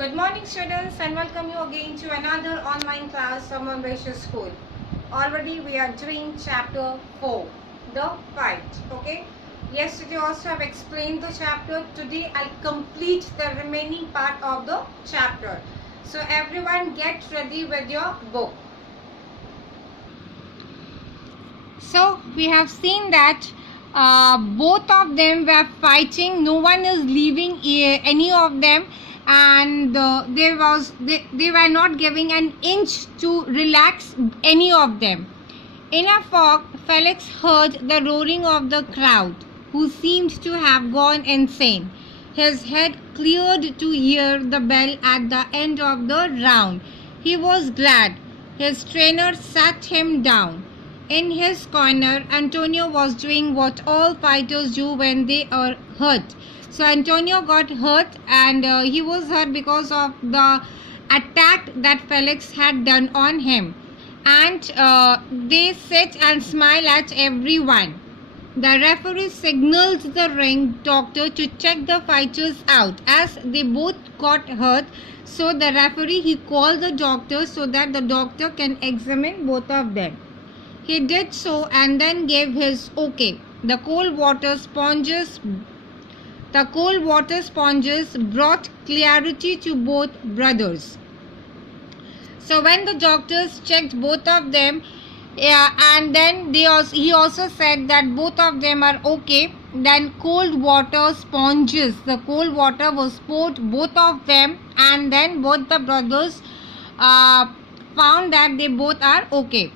Good morning students and welcome you again to another online class from Ambassador School. Already we are doing chapter 4, the fight. Okay. Yesterday also I have explained the chapter. Today I'll complete the remaining part of the chapter. So everyone get ready with your book. So we have seen that both of them were fighting. No one is leaving any of them, and they were not giving an inch to relax any of them. In a fog, Felix heard the roaring of the crowd, who seemed to have gone insane. His head cleared to hear the bell at the end of the round. He was glad. His trainer sat him down. In his corner, Antonio was doing what all fighters do when they are hurt. So Antonio got hurt, and he was hurt because of the attack that Felix had done on him. And they sit and smile at everyone. The referee signaled the ring doctor to check the fighters out as they both got hurt. So the referee, he called the doctor so that the doctor can examine both of them. He did so and then gave his okay. The cold water sponges brought clarity to both brothers. So when the doctors checked both of them, and then he also said that both of them are okay. Then cold water sponges, the cold water was poured both of them, and then both the brothers found that they both are okay.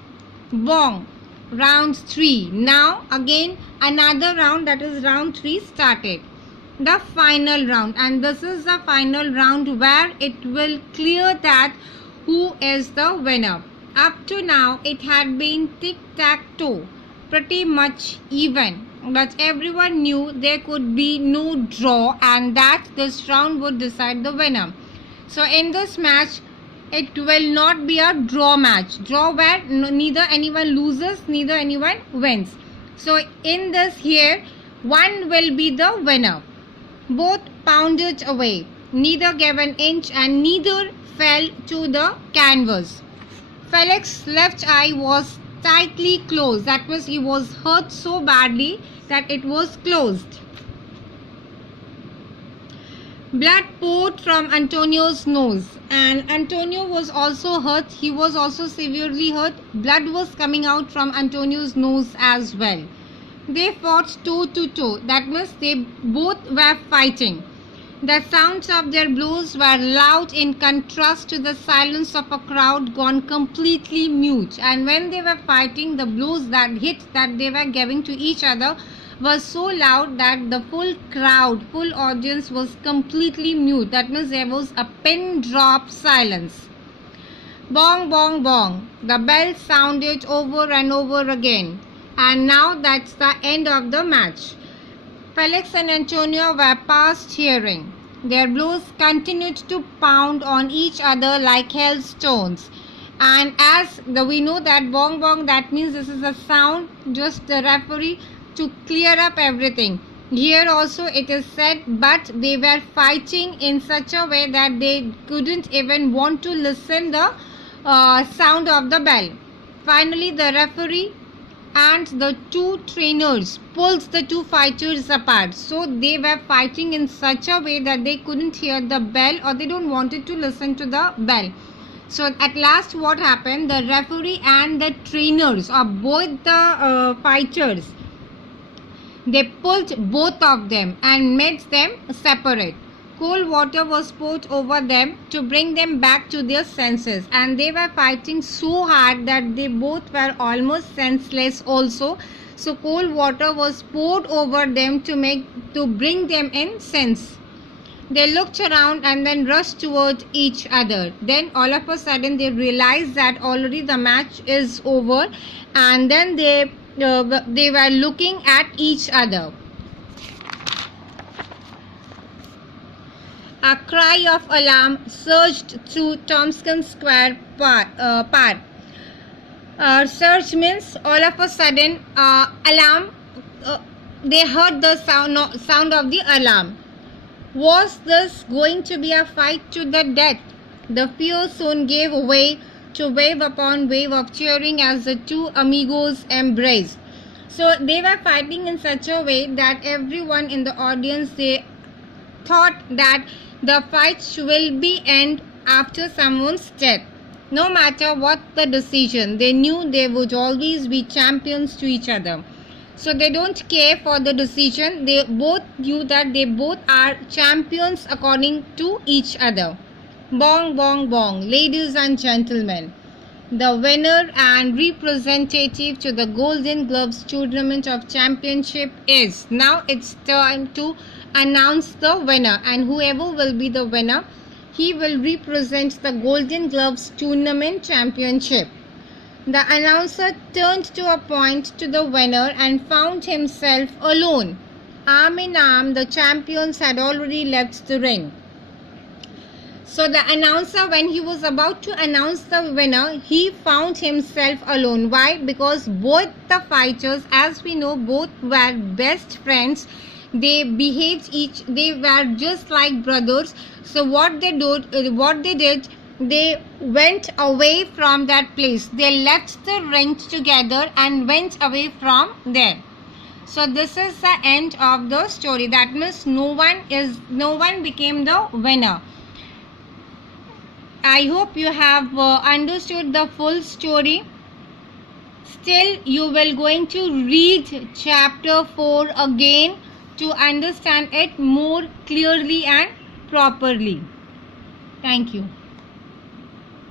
Bong, round 3. Now again another round, that is round 3, started. The final round, and this is the final round where it will clear that who is the winner. Up to now it had been tic-tac-toe, pretty much even, but everyone knew there could be no draw and that this round would decide the winner. So in this match, it will not be a draw match. Draw where neither anyone loses, neither anyone wins. So in this here, one will be the winner. Both pounded away. Neither gave an inch and neither fell to the canvas. Felix's left eye was tightly closed. That means he was hurt so badly that it was closed. Blood poured from Antonio's nose, and Antonio was also hurt. He was also severely hurt. Blood was coming out from Antonio's nose as well. They fought toe to toe. That means they both were fighting. The sounds of their blows were loud in contrast to the silence of a crowd gone completely mute. And when they were fighting, the blows that they were giving to each other was so loud that the full crowd, full audience was completely mute. That means there was a pin drop silence. Bong, bong, bong. The bell sounded over and over again. And now that's the end of the match. Felix and Antonio were past hearing. Their blows continued to pound on each other like hailstones. And as we know that bong bong, that means this is a sound, just the referee to clear up everything. Here also it is said, but they were fighting in such a way that they couldn't even want to listen the sound of the bell. Finally, the referee and the two trainers pulled the two fighters apart. So they were fighting in such a way that they couldn't hear the bell, or they don't wanted to listen to the bell. So at last what happened, the referee and the trainers of both the fighters, they pulled both of them and made them separate. Cold water was poured over them to bring them back to their senses, and they were fighting so hard that they both were almost senseless also. So cold water was poured over them to bring them in sense. They looked around and then rushed toward each other. Then all of a sudden they realized that already the match is over, and then they were looking at each other. A cry of alarm surged through Tompkins Square Park. Surge means all of a sudden alarm. They heard the sound of the alarm. Was this going to be a fight to the death? The fear soon gave way to wave upon wave of cheering as the two amigos embraced. So they were fighting in such a way that everyone in the audience, they thought that the fight will be end after someone's death. No matter what the decision, they knew they would always be champions to each other. So they don't care for the decision. They both knew that they both are champions according to each other. Bong bong bong, ladies and gentlemen. The winner and representative to the Golden Gloves Tournament of Championship is. Now it's time to announce the winner, and whoever will be the winner, he will represent the Golden Gloves Tournament Championship. The announcer turned to a point to the winner and found himself alone. Arm in arm, the champions had already left the ring. So the announcer, when he was about to announce the winner, he found himself alone. Why? Because both the fighters, as we know, both were best friends. They were just like brothers. So what they did, they went away from that place. They left the ring together and went away from there. So this is the end of the story. That means no one became the winner. I hope you have understood the full story. Still, you will going to read chapter 4 again to understand it more clearly and properly. Thank you.